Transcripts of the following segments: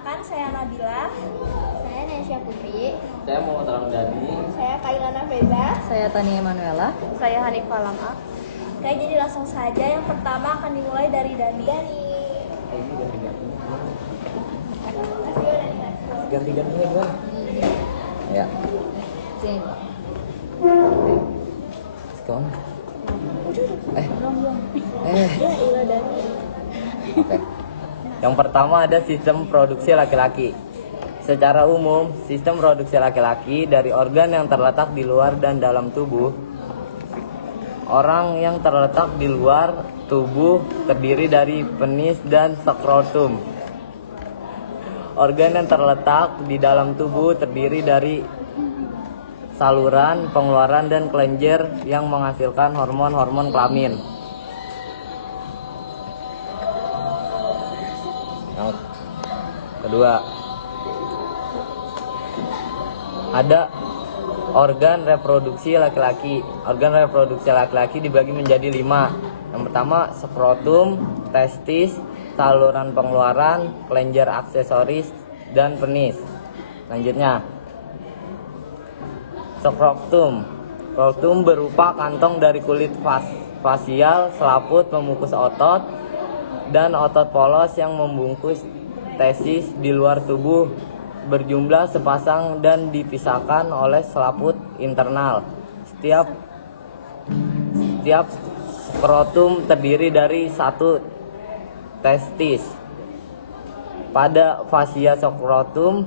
Perkenalkan, saya Nabila. Saya Nesya Putri. Saya Muhammad Ramdhani. Saya Kailana Feza. Saya Tania Emanuela. Saya Hanifah Lam'a. Oke, jadi langsung saja. Yang pertama akan dimulai dari Dani. Ganti-ganti gimana? Ya. Sini Pak. Sekarang. Oke. Yang pertama ada sistem produksi laki-laki. Secara umum, sistem produksi laki-laki dari organ yang terletak di luar dan dalam tubuh. Orang yang terletak di luar tubuh terdiri dari penis dan skrotum. Organ yang terletak di dalam tubuh terdiri dari saluran pengeluaran dan kelenjar yang menghasilkan hormon-hormon kelamin. Yang kedua, ada organ reproduksi laki-laki. Organ reproduksi laki-laki dibagi menjadi 5. Yang pertama, skrotum, testis, saluran pengeluaran, kelenjar aksesoris, dan penis. Selanjutnya, skrotum. Skrotum berupa kantong dari kulit fasial, selaput pemukus otot, dan otot polos yang membungkus testis di luar tubuh, berjumlah sepasang dan dipisahkan oleh selaput internal. Setiap skrotum terdiri dari satu testis. Pada fasia skrotum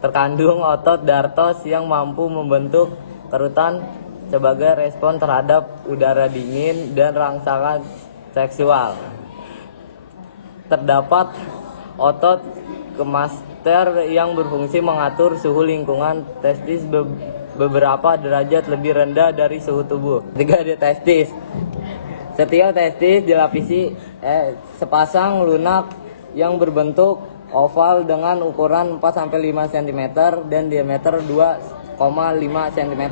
terkandung otot dartos yang mampu membentuk kerutan sebagai respon terhadap udara dingin dan rangsangan seksual. Terdapat otot kemaster yang berfungsi mengatur suhu lingkungan testis beberapa derajat lebih rendah dari suhu tubuh. Ketiga, ada testis. Setiap testis dilapisi sepasang lunak yang berbentuk oval dengan ukuran 4-5 cm dan diameter 2,5 cm.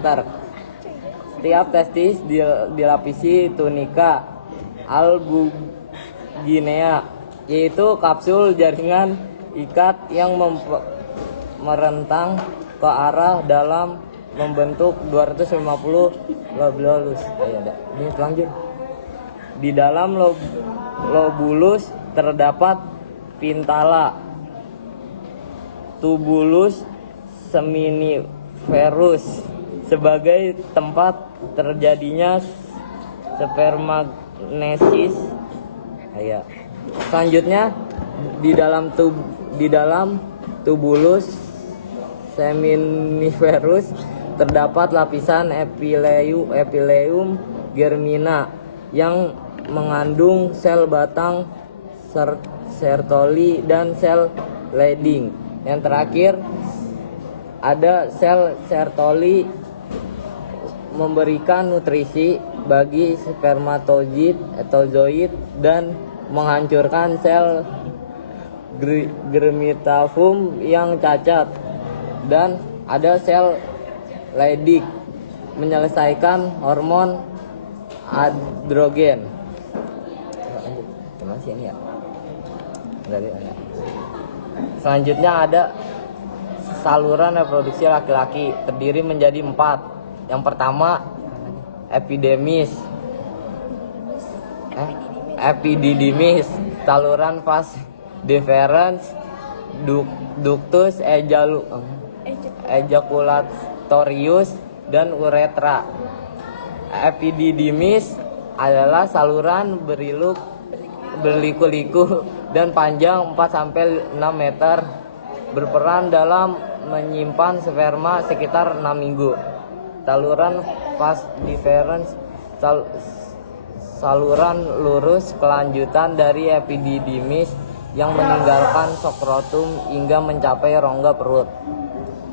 Setiap testis dilapisi tunika albuginea, yaitu kapsul jaringan ikat yang merentang ke arah dalam membentuk 250 lobulus. Ini lanjut. Di dalam lobulus terdapat pintala, tubulus seminiferus sebagai tempat terjadinya spermagnesis. Selanjutnya, di dalam tubulus seminiferus terdapat lapisan epithelium germina yang mengandung sel batang Sertoli dan sel leading. Yang terakhir, ada sel Sertoli memberikan nutrisi bagi spermatozoid dan menghancurkan sel germinavum yang cacat, dan ada sel Leydig menyelesaikan hormon androgen. Masih ini ya. Selanjutnya ada saluran reproduksi laki-laki, terdiri menjadi 4. Yang pertama, epididymis, saluran vas deferens, ductus ejaculatorius, dan uretra. Epididymis adalah saluran berliku-liku dan panjang 4-6 meter, berperan dalam menyimpan sperma sekitar 6 minggu. Saluran vas deferens, saluran lurus kelanjutan dari epididymis yang meninggalkan skrotum hingga mencapai rongga perut.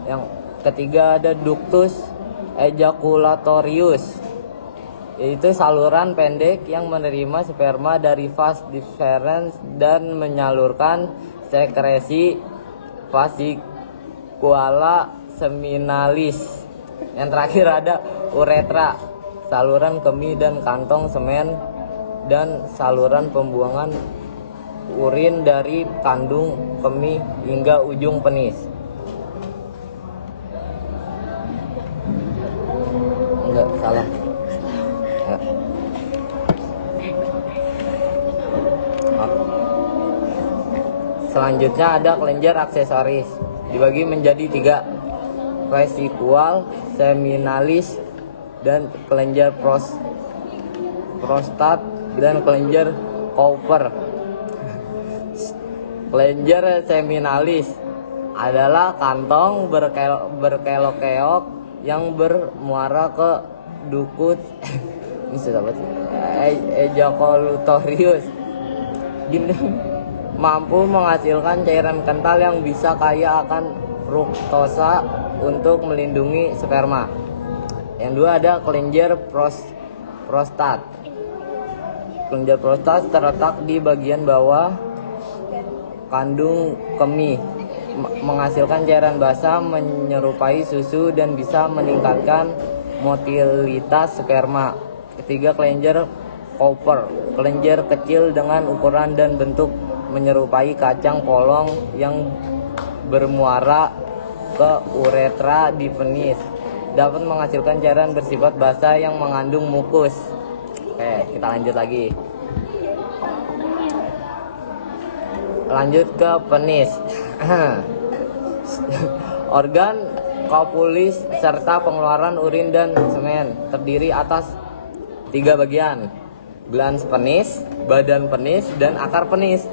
Yang ketiga, ada ductus ejaculatorius, yaitu saluran pendek yang menerima sperma dari vas deferens dan menyalurkan sekresi vasikular seminalis. Yang terakhir ada uretra, saluran kemih dan kantong semen, dan saluran pembuangan urin dari kandung kemih hingga ujung penis. Enggak, salah. Ya. Selanjutnya ada kelenjar aksesoris, dibagi menjadi 3, vesikual, seminalis, dan kelenjar prostat dan kelenjar Cooper. Kelenjar seminalis adalah kantong berkelok-keok yang bermuara ke ductus ini sudah apa sih? Ejaculatorius. Mampu menghasilkan cairan kental yang bisa kaya akan fruktosa untuk melindungi sperma. Yang dua ada kelenjar prostat. Kelenjar prostat terletak di bagian bawah kandung kemih, menghasilkan cairan basah menyerupai susu dan bisa meningkatkan motilitas sperma. Ketiga, kelenjar Cooper, kelenjar kecil dengan ukuran dan bentuk menyerupai kacang polong yang bermuara ke uretra di penis, dapat menghasilkan cairan bersifat basah yang mengandung mukus. Oke, kita lanjut lagi. Lanjut ke penis. Organ kopulis serta pengeluaran urin dan semen, terdiri atas 3 bagian: glans penis, badan penis, dan akar penis.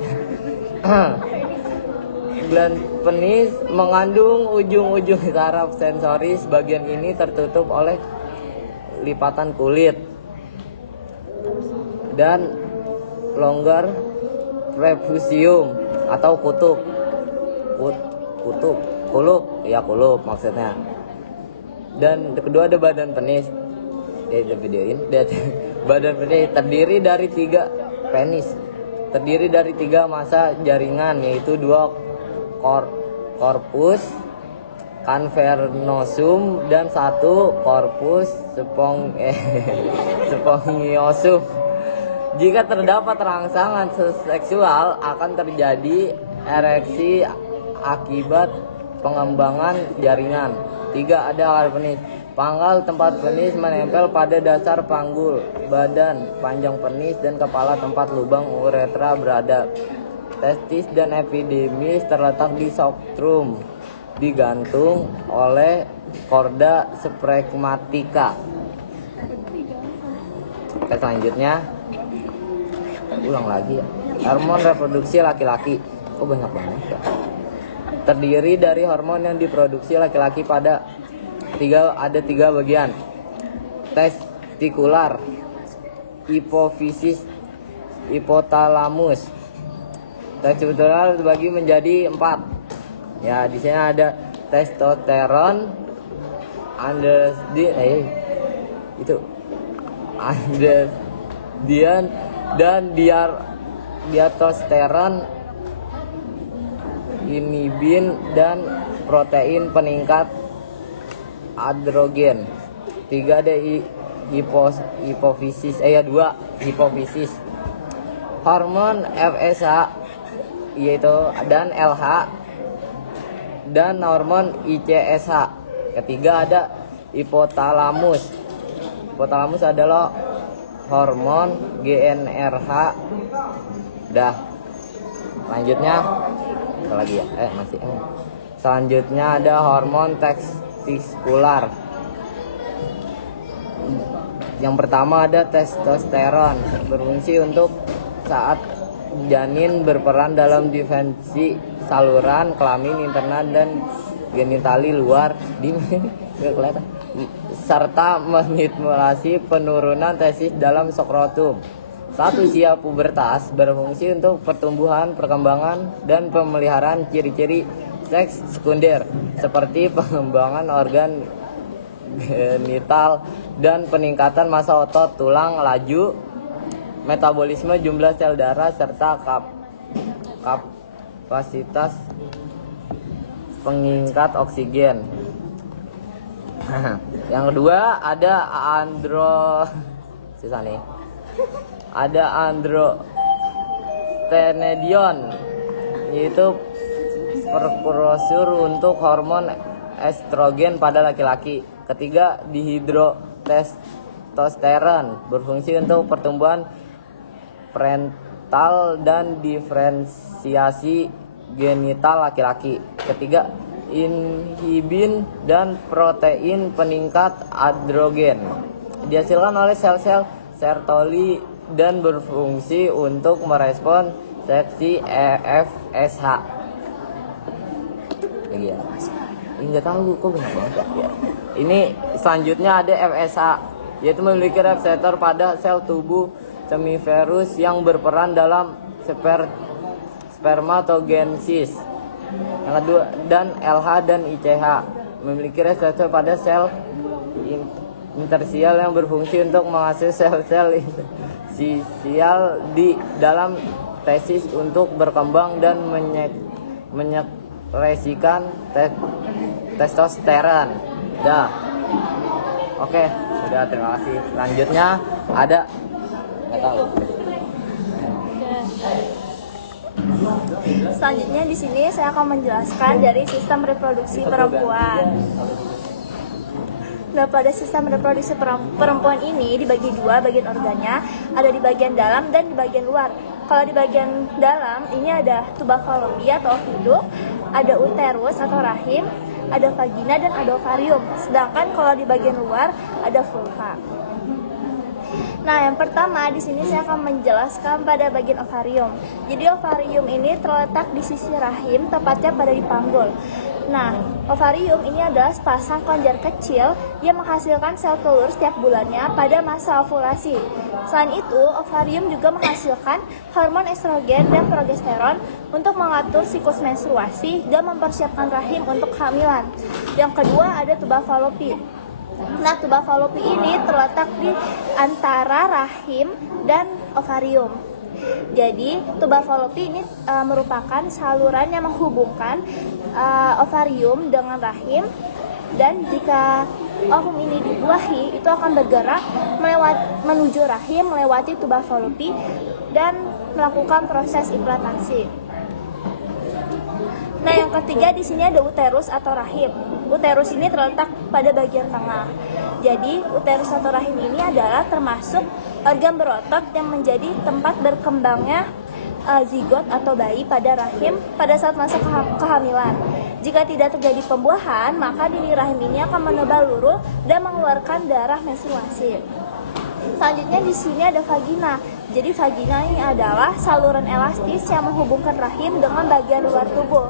Glans penis mengandung ujung-ujung saraf sensoris. Bagian ini tertutup oleh lipatan kulit dan longgar prepusium atau kulup maksudnya. Dan kedua ada badan penis. Badan penis terdiri dari 3 massa jaringan, yaitu 2 corpus cavernosum dan 1 corpus spongiosum. Jika terdapat rangsangan seksual, akan terjadi ereksi akibat pengembangan jaringan. 3 ada akar penis. Pangkal tempat penis menempel pada dasar panggul badan, panjang penis, dan kepala tempat lubang uretra berada. Testis dan epididymis terletak di scrotum, digantung oleh korda spermatika. Oke, selanjutnya ulang lagi ya. Hormon reproduksi laki-laki. Oh, banyak banget ya. Terdiri dari hormon yang diproduksi laki-laki pada 3 bagian: testikular, hipofisis, hipotalamus. Testikular dibagi menjadi 4. Ya, di sini ada testosteron, androgen, dan diatosteron, inhibin, dan protein peningkat androgen. 3 ada hipofisis. 2 hipofisis. Hormon FSH yaitu dan LH, dan hormon ICSH. Ketiga ada hipotalamus. Hipotalamus adalah hormon GnRH. Dah. Selanjutnya apa lagi ya? Selanjutnya ada hormon testikular. Yang pertama ada testosteron, berfungsi untuk saat janin berperan dalam defensi saluran kelamin internal dan genitali luar serta menistimulasi penurunan testis dalam skrotum. Saat usia pubertas, berfungsi untuk pertumbuhan, perkembangan, dan pemeliharaan ciri-ciri seks sekunder seperti pengembangan organ genital dan peningkatan massa otot, tulang, laju metabolisme, jumlah sel darah, serta kapasitas pengikat oksigen. Yang kedua ada protenedion, yaitu prekursor untuk hormon estrogen pada laki-laki. Ketiga, dihidrotestosteron, berfungsi untuk pertumbuhan parental dan diferensiasi genital laki-laki. Ketiga, inhibin dan protein peningkat androgen, dihasilkan oleh sel-sel Sertoli dan berfungsi untuk merespon seksi FSH. Iya. Enggak tahu kok banyak banget ya. Ini selanjutnya ada FSH, yaitu memiliki reseptor pada sel tubuh semiferus yang berperan dalam spermatogenesis. Yang kedua, dan LH dan ICH memiliki reseptor pada sel intersial yang berfungsi untuk menghasilkan sel-sel interstisial di dalam tesis untuk berkembang dan menyekresikan testosteron. Dah. Oke, sudah, terima kasih. Selanjutnya ada nggak tahu. Selanjutnya di sini saya akan menjelaskan dari sistem reproduksi perempuan. Nah, pada sistem reproduksi perempuan ini dibagi dua bagian organnya, ada di bagian dalam dan di bagian luar. Kalau di bagian dalam ini ada tuba fallopi atau oviduk, ada uterus atau rahim, ada vagina dan ada ovarium. Sedangkan kalau di bagian luar ada vulva. Nah, yang pertama di sini saya akan menjelaskan pada bagian ovarium. Jadi ovarium ini terletak di sisi rahim, tepatnya pada di panggul. Nah, ovarium ini adalah sepasang kelenjar kecil yang menghasilkan sel telur setiap bulannya pada masa ovulasi. Selain itu, ovarium juga menghasilkan hormon estrogen dan progesteron untuk mengatur siklus menstruasi dan mempersiapkan rahim untuk kehamilan. Yang kedua ada tuba fallopi. Nah, tuba fallopi ini terletak di antara rahim dan ovarium. Jadi, tuba fallopi ini merupakan saluran yang menghubungkan ovarium dengan rahim, dan jika ovum ini dibuahi, itu akan bergerak menuju rahim melewati tuba fallopi dan melakukan proses implantasi. Nah, yang ketiga di sini ada uterus atau rahim. Uterus ini terletak pada bagian tengah. Jadi, uterus atau rahim ini adalah termasuk organ berotot yang menjadi tempat berkembangnya zigot atau bayi pada rahim pada saat masa kehamilan. Jika tidak terjadi pembuahan, maka dinding rahim ini akan menebal luruh dan mengeluarkan darah menstruasi. Selanjutnya di sini ada vagina. Jadi vagina ini adalah saluran elastis yang menghubungkan rahim dengan bagian luar tubuh.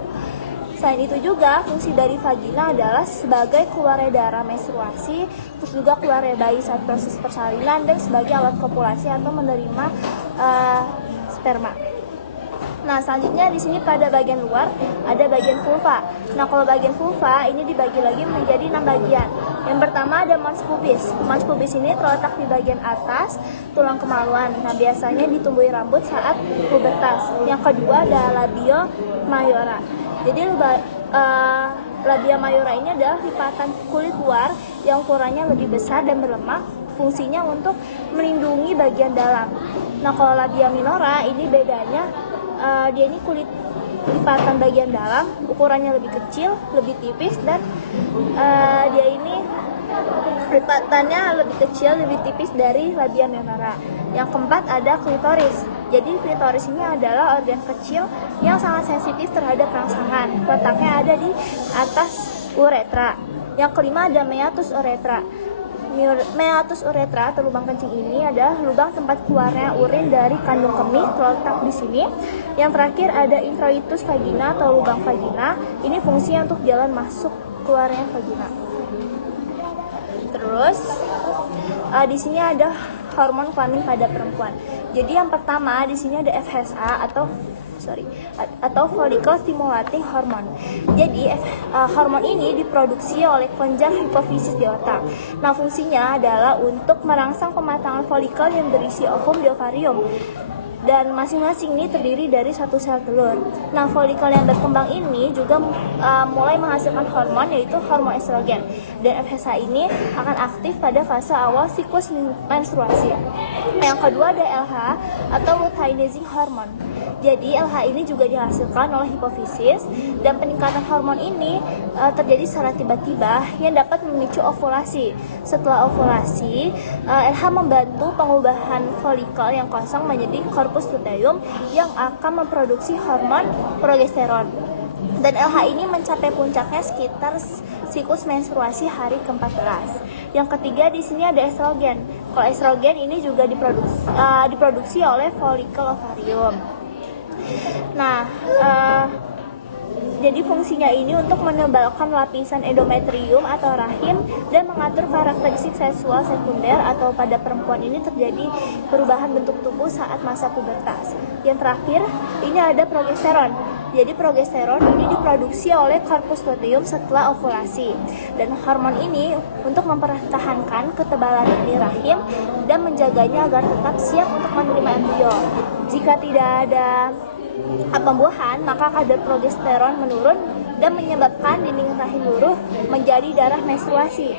Selain itu juga fungsi dari vagina adalah sebagai keluarnya darah menstruasi, terus juga keluarnya bayi saat proses persalinan, dan sebagai alat kopulasi atau menerima sperma. Nah, selanjutnya di sini pada bagian luar ada bagian vulva. Nah, kalau bagian vulva ini dibagi lagi menjadi 6 bagian. Yang pertama ada mons pubis. Mons pubis ini terletak di bagian atas tulang kemaluan. Nah, biasanya ditumbuhi rambut saat pubertas. Yang kedua ada labio mayora. Jadi labia mayora ini adalah lipatan kulit luar yang ukurannya lebih besar dan berlemak. Fungsinya untuk melindungi bagian dalam. Nah, kalau labia minora ini bedanya dia ini kulit lipatan bagian dalam, ukurannya lebih kecil, lebih tipis, dan dia ini lipatannya lebih kecil, lebih tipis dari labia minora. Yang keempat ada klitoris. Jadi klitoris ini adalah organ kecil yang sangat sensitif terhadap rangsangan. Letaknya ada di atas uretra. Yang kelima ada meatus uretra. Meatus uretra atau lubang kencing ini adalah lubang tempat keluarnya urin dari kandung kemih, terletak di sini. Yang terakhir ada introitus vagina atau lubang vagina. Ini fungsinya untuk jalan masuk keluarnya vagina. Terus di sini ada hormon kelamin pada perempuan. Jadi yang pertama di sini ada FSH atau follicle stimulating hormone. Jadi hormon ini diproduksi oleh kelenjar hipofisis di otak. Nah, fungsinya adalah untuk merangsang pematangan folikel yang berisi ovum di ovarium. Dan masing-masing ini terdiri dari satu sel telur. Nah, folikel yang berkembang ini juga mulai menghasilkan hormon, yaitu hormon estrogen. Dan FSH ini akan aktif pada fase awal siklus menstruasi. Yang kedua ada LH atau luteinizing hormone. Jadi LH ini juga dihasilkan oleh hipofisis, dan peningkatan hormon ini terjadi secara tiba-tiba yang dapat memicu ovulasi. Setelah ovulasi, LH membantu pengubahan folikel yang kosong menjadi corpus luteum yang akan memproduksi hormon progesteron. Dan LH ini mencapai puncaknya sekitar siklus menstruasi hari ke-14. Yang ketiga di sini ada estrogen. Kalau estrogen ini juga diproduksi oleh folikel ovarium. Nah, jadi fungsinya ini untuk menebalkan lapisan endometrium atau rahim dan mengatur karakteristik seksual sekunder, atau pada perempuan ini terjadi perubahan bentuk tubuh saat masa pubertas. Yang terakhir, ini ada progesteron. Jadi progesteron ini diproduksi oleh corpus luteum setelah ovulasi. Dan hormon ini untuk mempertahankan ketebalan di rahim dan menjaganya agar tetap siap untuk menerima embrio. Jika tidak ada pembuahan, maka kadar progesteron menurun dan menyebabkan dinding rahim luruh menjadi darah menstruasi.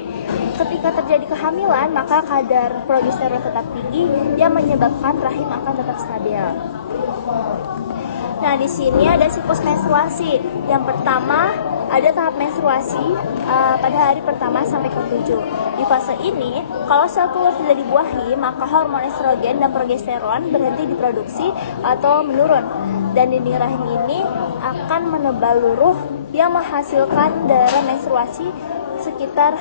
Ketika terjadi kehamilan, maka kadar progesteron tetap tinggi yang menyebabkan rahim akan tetap stabil. Nah, di sini ada siklus menstruasi. Yang pertama ada tahap menstruasi pada hari pertama sampai ke-7. Di fase ini, kalau sel telur tidak dibuahi, maka hormon estrogen dan progesteron berhenti diproduksi atau menurun. Dan dinding rahim ini akan menebal luruh yang menghasilkan darah menstruasi sekitar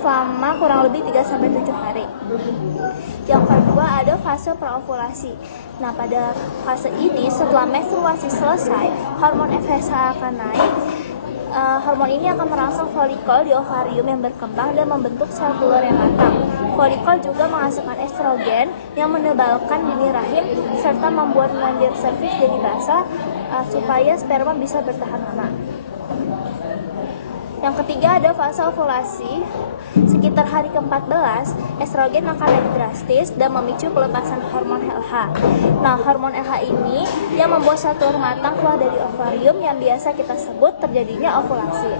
selama kurang lebih 3-7 hari. Yang kedua ada fase praovulasi. Nah, pada fase ini setelah menstruasi selesai, hormon FSH akan naik. Hormon ini akan merangsang folikel di ovarium yang berkembang dan membentuk sel telur yang matang. Folikel juga menghasilkan estrogen yang menebalkan dinding rahim serta membuat lendir serviks jadi basah supaya sperma bisa bertahan lama. Yang ketiga ada fase ovulasi. Sekitar hari ke-14, estrogen akan naik drastis dan memicu pelepasan hormon LH. Nah, hormon LH ini yang membuat sel telur matang keluar dari ovarium yang biasa kita sebut terjadinya ovulasi.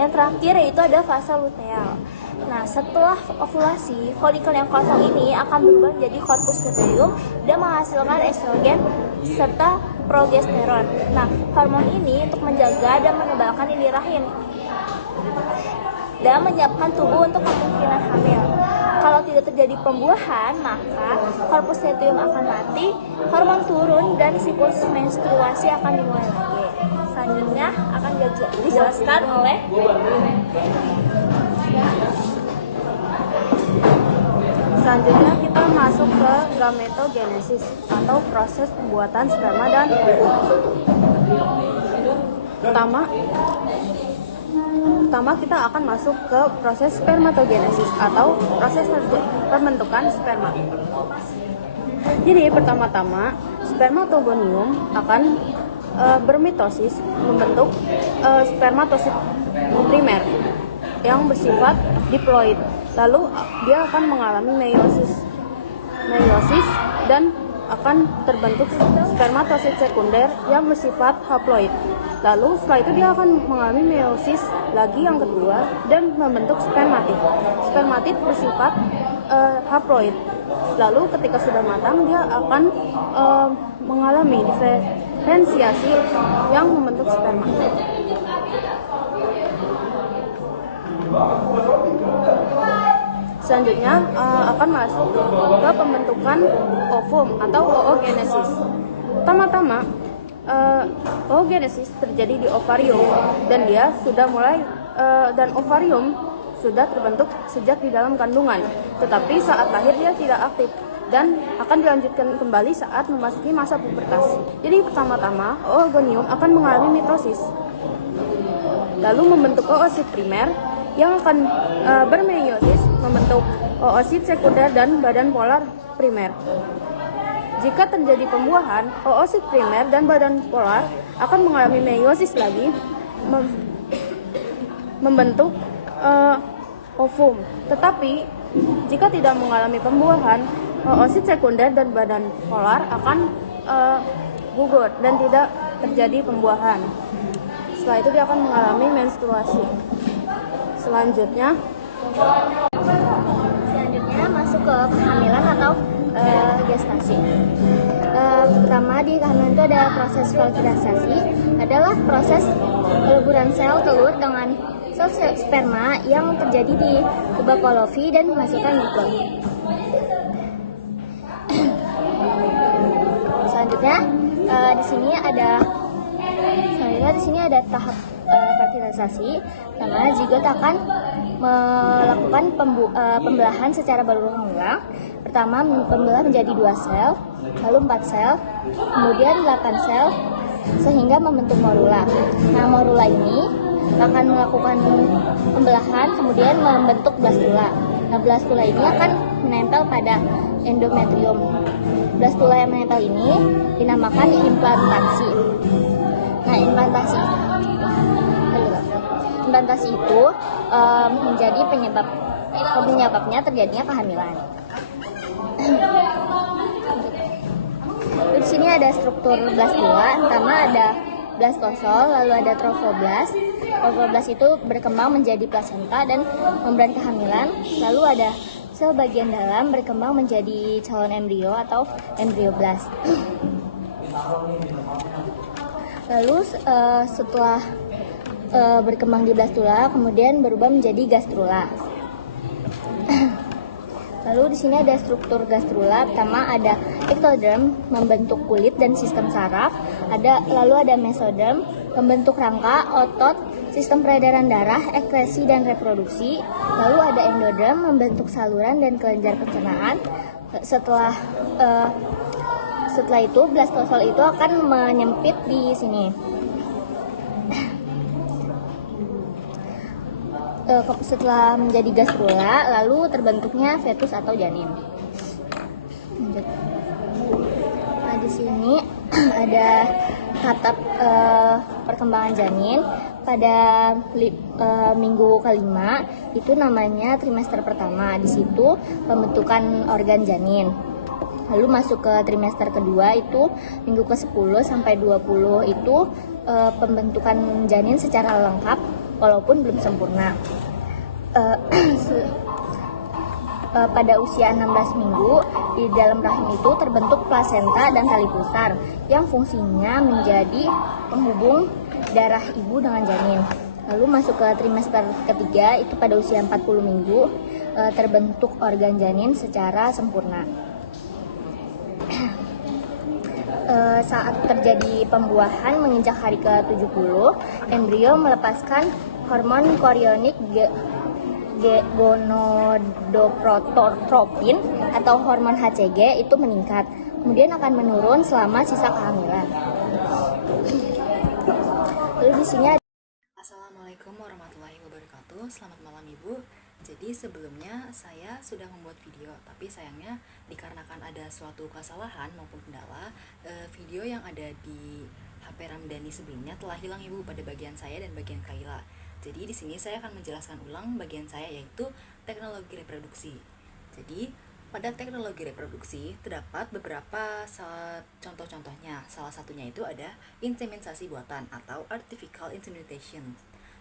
Yang terakhir yaitu ada fase luteal. Nah, setelah ovulasi, folikel yang kosong ini akan berubah menjadi corpus luteum dan menghasilkan estrogen serta progesteron. Nah, hormon ini untuk menjaga dan menebalkan dinding rahim dan menyiapkan tubuh untuk kemungkinan hamil. Kalau tidak terjadi pembuahan, maka corpus luteum akan mati, hormon turun, dan siklus menstruasi akan dimulai lagi. Selanjutnya akan dijelaskan oleh Selanjutnya kita masuk ke gametogenesis atau proses pembuatan sperma dan ovum. Pertama kita akan masuk ke proses spermatogenesis atau proses pembentukan sperma. Jadi pertama-tama spermatogonium akan bermitosis membentuk spermatosit primer yang bersifat diploid. Lalu dia akan mengalami meiosis dan akan terbentuk spermatosit sekunder yang bersifat haploid. Lalu setelah itu dia akan mengalami meiosis lagi yang kedua dan membentuk spermatid. Spermatid bersifat haploid. Lalu ketika sudah matang dia akan mengalami diferensiasi yang membentuk sperma. Selanjutnya akan masuk ke pembentukan ovum atau oogenesis. Pertama-tama oogenesis terjadi di ovarium dan dia sudah mulai dan ovarium sudah terbentuk sejak di dalam kandungan. Tetapi saat lahir dia tidak aktif dan akan dilanjutkan kembali saat memasuki masa pubertas. Jadi pertama-tama oogonium akan mengalami mitosis. Lalu membentuk oosit primer yang akan bermeiosis membentuk oosit sekunder dan badan polar primer. Jika terjadi pembuahan, oosit primer dan badan polar akan mengalami meiosis lagi membentuk ovum. Tetapi jika tidak mengalami pembuahan, oosit sekunder dan badan polar akan gugur dan tidak terjadi pembuahan. Setelah itu dia akan mengalami menstruasi. Selanjutnya masuk ke kehamilan atau gestasi. Pertama di kehamilan itu ada proses volatilisasi, adalah proses peleburan sel telur dengan sel sperma yang terjadi di kubah Pavlovi dan dimasukkan ke perut. Selanjutnya di sini ada tahap fertilisasi. Pertama, zigot akan melakukan pembelahan secara berulang-ulang. Pertama, membelah menjadi 2 sel, lalu 4 sel, kemudian 8 sel, sehingga membentuk morula. Nah, morula ini akan melakukan pembelahan, kemudian membentuk blastula. Nah, blastula ini akan menempel pada endometrium. Blastula yang menempel ini dinamakan implantasi. Nah, implantasi itu menjadi penyebabnya terjadinya kehamilan. Di sini ada struktur blastula. Pertama ada blastosol, lalu ada trofoblast. Trofoblast itu berkembang menjadi plasenta dan membran kehamilan. Lalu ada sel bagian dalam berkembang menjadi calon embrio atau embrioblast. Lalu setelah berkembang di blastula, kemudian berubah menjadi gastrula. Lalu di sini ada struktur gastrula. Pertama ada ectoderm membentuk kulit dan sistem saraf. Lalu ada mesoderm membentuk rangka, otot, sistem peredaran darah, ekskresi dan reproduksi. Lalu ada endoderm membentuk saluran dan kelenjar pencernaan. Setelah itu blastosol itu akan menyempit di sini. Setelah menjadi gastrula, lalu terbentuknya fetus atau janin. Nah, di sini ada tahap perkembangan janin pada minggu kelima, itu namanya trimester pertama. Di situ pembentukan organ janin. Lalu masuk ke trimester kedua, itu minggu ke-10 sampai 20 itu pembentukan janin secara lengkap walaupun belum sempurna. Pada usia 16 minggu di dalam rahim itu terbentuk plasenta dan tali pusar yang fungsinya menjadi penghubung darah ibu dengan janin. Lalu masuk ke trimester ketiga, itu pada usia 40 minggu terbentuk organ janin secara sempurna. Saat terjadi pembuahan menginjak hari ke-70, embrio melepaskan hormon korionik gonadotropin atau hormon HCG itu meningkat, kemudian akan menurun selama sisa kehamilan. Lalu di sini ada Assalamualaikum warahmatullahi wabarakatuh. Selamat malam Ibu. Jadi sebelumnya saya sudah membuat video, tapi sayangnya dikarenakan ada suatu kesalahan maupun kendala, video yang ada di HP Ramdhani sebelumnya telah hilang Ibu pada bagian saya dan bagian Kaila. Jadi di sini saya akan menjelaskan ulang bagian saya, yaitu teknologi reproduksi. Jadi pada teknologi reproduksi terdapat beberapa contoh-contohnya. Salah satunya itu ada inseminasi buatan atau artificial insemination.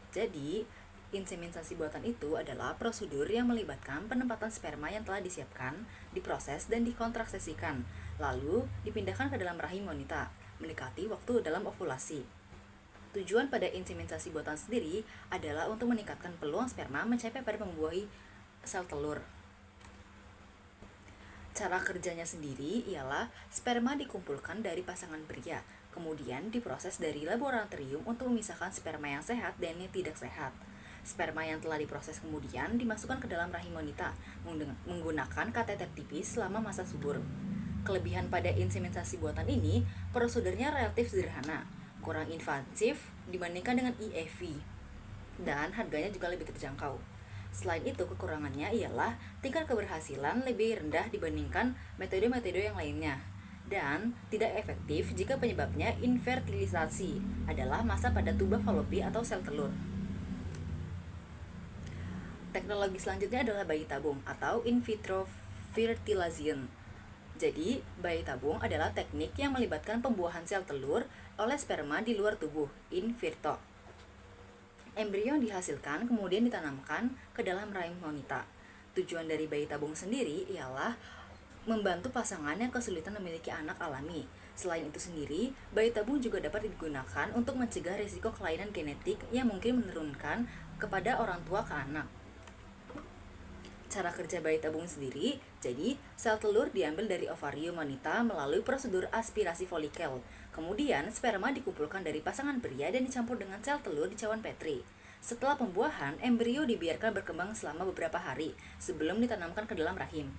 Jadi inseminasi buatan itu adalah prosedur yang melibatkan penempatan sperma yang telah disiapkan, diproses dan dikontraksesikan, lalu dipindahkan ke dalam rahim wanita, mendekati waktu dalam ovulasi. Tujuan pada inseminasi buatan sendiri adalah untuk meningkatkan peluang sperma mencapai pada membuahi sel telur. Cara kerjanya sendiri ialah sperma dikumpulkan dari pasangan pria, kemudian diproses dari laboratorium untuk memisahkan sperma yang sehat dan yang tidak sehat. Sperma yang telah diproses kemudian dimasukkan ke dalam rahim wanita menggunakan kateter tipis selama masa subur. Kelebihan pada inseminasi buatan ini, prosedurnya relatif sederhana, kurang invasif dibandingkan dengan IVF, dan harganya juga lebih terjangkau. Selain itu, kekurangannya ialah tingkat keberhasilan lebih rendah dibandingkan metode-metode yang lainnya, dan tidak efektif jika penyebabnya infertilisasi adalah masa pada tuba Fallopi atau sel telur. Teknologi selanjutnya adalah bayi tabung atau in vitro fertilization. Jadi, bayi tabung adalah teknik yang melibatkan pembuahan sel telur oleh sperma di luar tubuh, in vitro. Embrio yang dihasilkan kemudian ditanamkan ke dalam rahim wanita. Tujuan dari bayi tabung sendiri ialah membantu pasangan yang kesulitan memiliki anak alami. Selain itu sendiri, bayi tabung juga dapat digunakan untuk mencegah risiko kelainan genetik yang mungkin menurunkan kepada orang tua ke anak. Cara kerja bayi tabung sendiri, jadi sel telur diambil dari ovarium wanita melalui prosedur aspirasi folikel. Kemudian sperma dikumpulkan dari pasangan pria dan dicampur dengan sel telur di cawan Petri. Setelah pembuahan, embrio dibiarkan berkembang selama beberapa hari sebelum ditanamkan ke dalam rahim.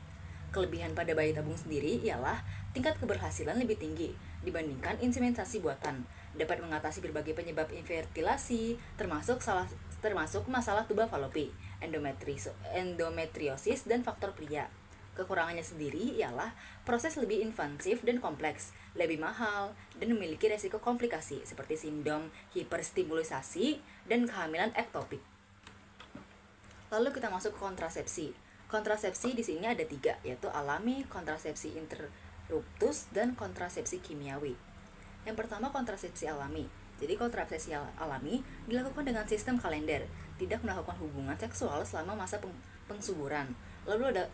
Kelebihan pada bayi tabung sendiri ialah tingkat keberhasilan lebih tinggi dibandingkan inseminasi buatan. Dapat mengatasi berbagai penyebab infertilasi, termasuk masalah tuba falopi, endometriosis, dan faktor pria. Kekurangannya sendiri ialah proses lebih invasif dan kompleks, lebih mahal, dan memiliki resiko komplikasi seperti sindrom hiperstimulisasi dan kehamilan ektopik. Lalu kita masuk ke kontrasepsi. Kontrasepsi di sini ada 3, yaitu alami, kontrasepsi interruptus, dan kontrasepsi kimiawi. Yang pertama, kontrasepsi alami. Jadi kontrasepsi alami dilakukan dengan sistem kalender, tidak melakukan hubungan seksual selama masa pengsuburan. Lalu ada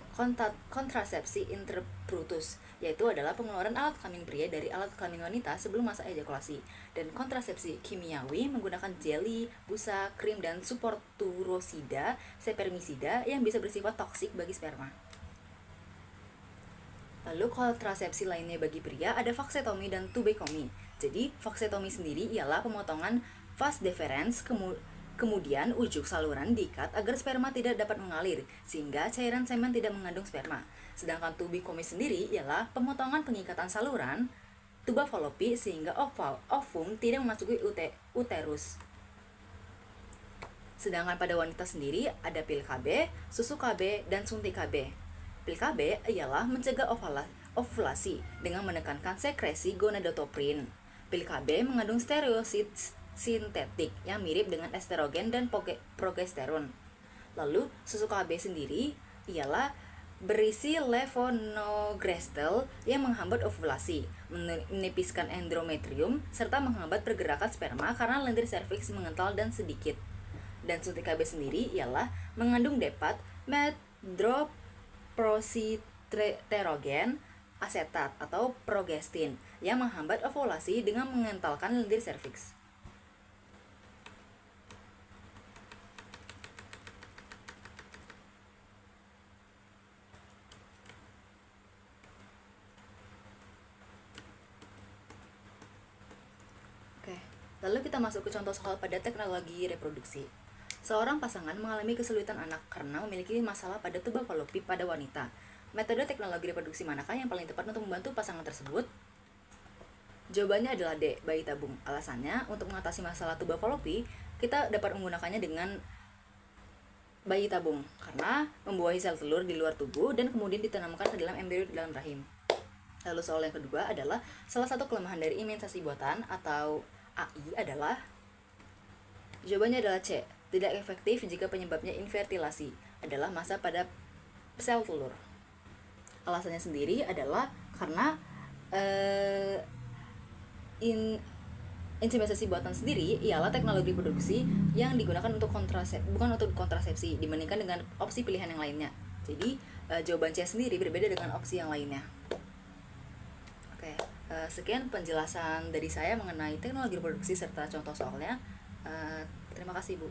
kontrasepsi interruptus, yaitu adalah pengeluaran alat kelamin pria dari alat kelamin wanita sebelum masa ejakulasi. Dan kontrasepsi kimiawi menggunakan jeli, busa, krim, dan supporturosida, spermisida yang bisa bersifat toksik bagi sperma. Lalu kontrasepsi lainnya bagi pria ada vaksetomi dan tubekomi. Jadi vaksetomi sendiri ialah pemotongan vas deferens, kemudian ujung saluran diikat agar sperma tidak dapat mengalir sehingga cairan semen tidak mengandung sperma. Sedangkan tubekomi sendiri ialah pemotongan pengikatan saluran tuba falopi sehingga ovum tidak memasuki uterus. Sedangkan pada wanita sendiri ada pil KB, susu KB, dan suntik KB. Pil KB ialah mencegah ovulasi dengan menekankan sekresi gonadotropin. Pil KB mengandung steroid sintetik yang mirip dengan estrogen dan progesteron. Lalu susu KB sendiri ialah berisi levonorgestrel yang menghambat ovulasi, menipiskan endometrium, serta menghambat pergerakan sperma karena lendir serviks mengental dan sedikit. Dan suntik KB sendiri ialah mengandung depat medroprositerogen asetat atau progestin yang menghambat ovulasi dengan mengentalkan lendir serviks. Oke, lalu kita masuk ke contoh soal pada teknologi reproduksi. Seorang pasangan mengalami kesulitan anak karena memiliki masalah pada tuba falopi pada wanita. Metode teknologi reproduksi manakah yang paling tepat untuk membantu pasangan tersebut? Jawabannya adalah D, bayi tabung. Alasannya, untuk mengatasi masalah tuba falopi, kita dapat menggunakannya dengan bayi tabung karena membuahi sel telur di luar tubuh dan kemudian ditanamkan ke dalam embrio di dalam rahim. Lalu soal yang kedua adalah salah satu kelemahan dari imunisasi buatan atau AI adalah jawabannya adalah C, tidak efektif jika penyebabnya infertilasi adalah masa pada sel telur. Alasannya sendiri adalah karena inseminasi buatan sendiri ialah teknologi produksi yang digunakan untuk bukan untuk kontrasepsi dibandingkan dengan opsi pilihan yang lainnya. Jadi jawaban C sendiri berbeda dengan opsi yang lainnya. Oke, sekian penjelasan dari saya mengenai teknologi reproduksi serta contoh soalnya. Terima kasih, Bu.